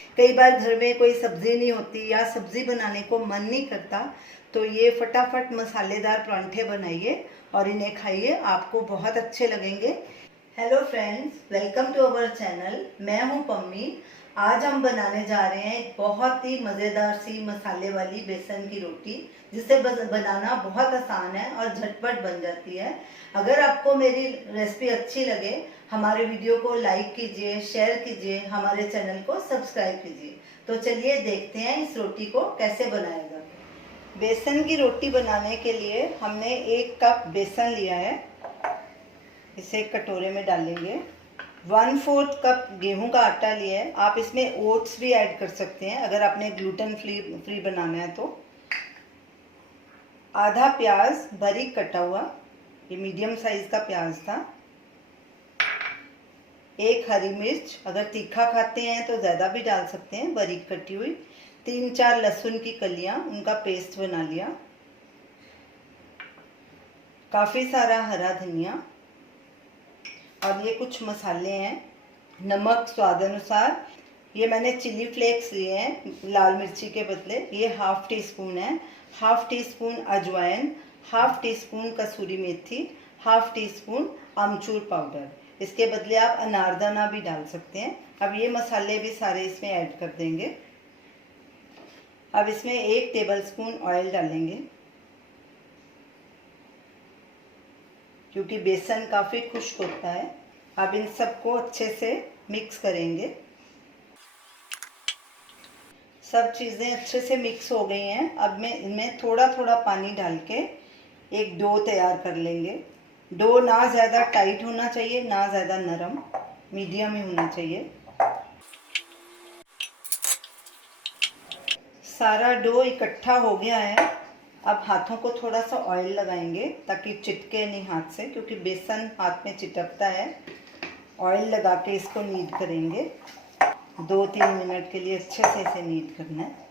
कई बार घर में कोई सब्जी नहीं होती या सब्जी बनाने को मन नहीं करता, तो ये फटाफट मसालेदार परांठे बनाइए और इन्हें खाइए, आपको बहुत अच्छे लगेंगे। Hello friends, welcome to our channel. मैं हूं पम्मी। आज हम बनाने जा रहे हैं एक बहुत ही मज़ेदार सी मसाले वाली बेसन की रोटी, जिसे बनाना बहुत आसान है और झटपट बन जाती है। अगर आपको मेरी रेसिपी अच्छी लगे, हमारे वीडियो को लाइक कीजिए, शेयर कीजिए, हमारे चैनल को सब्सक्राइब कीजिए। तो चलिए देखते हैं इस रोटी को कैसे बनाएगा। बेसन की रोटी बनाने के लिए हमने 1 कप बेसन लिया है, इसे एक कटोरे में डालेंगे। 1/4 कप गेहूं का आटा लिया है। आप इसमें ओट्स भी ऐड कर सकते हैं अगर आपने ग्लूटेन फ्री बनाना है तो। आधा प्याज बारीक कटा हुआ, ये मीडियम साइज का प्याज था। 1 हरी मिर्च, अगर तीखा खाते हैं तो ज़्यादा भी डाल सकते हैं, बारीक कटी हुई। 3-4 लहसुन की कलियां, उनका पेस्ट बना लिया। काफ़ी सारा हरा धनिया। और ये कुछ मसाले हैं। नमक स्वाद अनुसार। ये मैंने चिली फ्लेक्स लिए हैं लाल मिर्ची के बदले, ये 1/2 टीस्पून है। 1/2 टीस्पून अजवाइन, 1/2 टीस्पून कसूरी मेथी, 1/2 टीस्पून अमचूर पाउडर। इसके बदले आप अनारदाना भी डाल सकते हैं। अब ये मसाले भी सारे इसमें ऐड कर देंगे। अब इसमें 1 टेबलस्पून ऑयल डालेंगे, क्योंकि बेसन काफ़ी खुश्क होता है। अब इन सबको अच्छे से मिक्स करेंगे। सब चीज़ें अच्छे से मिक्स हो गई हैं। अब मैं इनमें थोड़ा थोड़ा पानी डाल के एक डो तैयार कर लेंगे। डो ना ज़्यादा टाइट होना चाहिए, ना ज़्यादा नरम, मीडियम ही होना चाहिए। सारा डो इकट्ठा हो गया है। अब हाथों को थोड़ा सा ऑयल लगाएंगे ताकि चिटके नहीं हाथ से, क्योंकि बेसन हाथ में चिटकता है। ऑयल लगा के इसको नीड करेंगे। 2-3 मिनट के लिए अच्छे से इसे नीड करना है।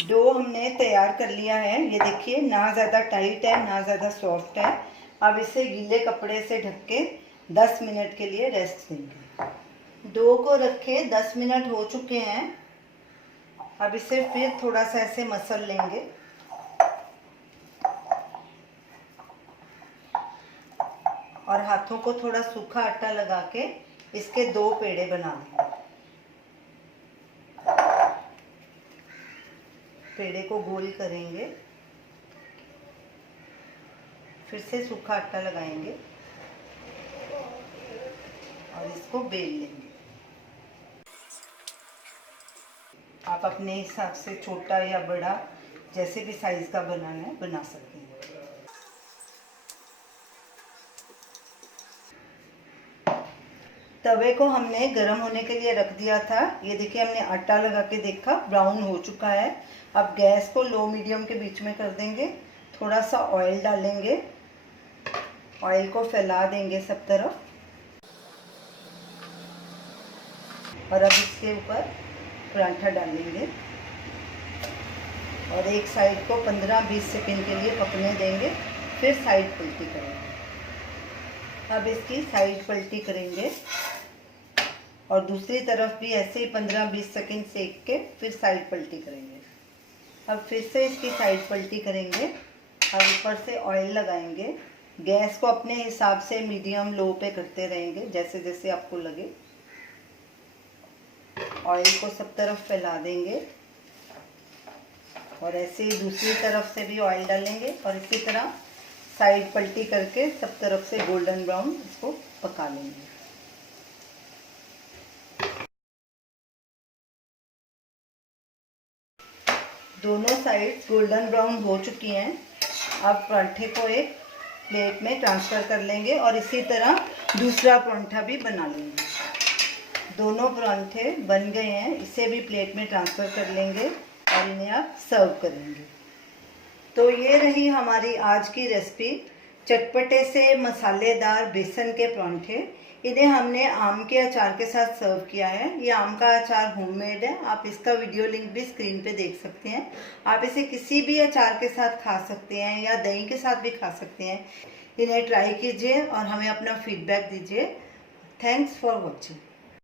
डो हमने तैयार कर लिया है, ये देखिए, ना ज़्यादा टाइट है ना ज़्यादा सॉफ्ट है। अब इसे गीले कपड़े से ढक के 10 मिनट के लिए रेस्ट देंगे। डो को रखे 10 मिनट हो चुके हैं। अब इसे फिर थोड़ा सा ऐसे मसल लेंगे। और हाथों को थोड़ा सूखा आटा लगा के इसके 2 पेड़े बना लेंगे। पेड़े को गोल करेंगे, फिर से सूखा आटा लगाएंगे और इसको बेल लेंगे। आप अपने हिसाब से छोटा या बड़ा, जैसे भी साइज का बनाना है बना सकते हैं। तवे को हमने गर्म होने के लिए रख दिया था। ये देखिए, हमने आटा लगा के देखा, ब्राउन हो चुका है। अब गैस को लो मीडियम के बीच में कर देंगे। थोड़ा सा ऑयल डालेंगे, ऑयल को फैला देंगे सब तरफ। और अब इसके ऊपर पराठा डालेंगे और एक साइड को 15-20 सेकंड के लिए पकने देंगे, फिर साइड पलटी करेंगे। अब इसकी साइड पलटी करेंगे और दूसरी तरफ भी ऐसे ही 15-20 सेकंड सेक के फिर साइड पलटी करेंगे। अब फिर से इसकी साइड पलटी करेंगे और ऊपर से ऑयल लगाएंगे। गैस को अपने हिसाब से मीडियम लो पे करते रहेंगे, जैसे जैसे आपको लगे। ऑयल को सब तरफ फैला देंगे और ऐसे ही दूसरी तरफ से भी ऑयल डालेंगे और इसी तरह साइड पलटी करके सब तरफ से गोल्डन ब्राउन इसको पका लेंगे। दोनों साइड गोल्डन ब्राउन हो चुकी हैं। अब पराठे को एक प्लेट में ट्रांसफ़र कर लेंगे और इसी तरह दूसरा पराठा भी बना लेंगे। दोनों पराठे बन गए हैं, इसे भी प्लेट में ट्रांसफ़र कर लेंगे और इन्हें आप सर्व करेंगे। तो ये रही हमारी आज की रेसिपी, चटपटे से मसालेदार बेसन के पराठे। इन्हें हमने आम के अचार के साथ सर्व किया है। ये आम का अचार होममेड है, आप इसका वीडियो लिंक भी स्क्रीन पे देख सकते हैं। आप इसे किसी भी अचार के साथ खा सकते हैं या दही के साथ भी खा सकते हैं। इन्हें ट्राई कीजिए और हमें अपना फीडबैक दीजिए। Thanks for watching.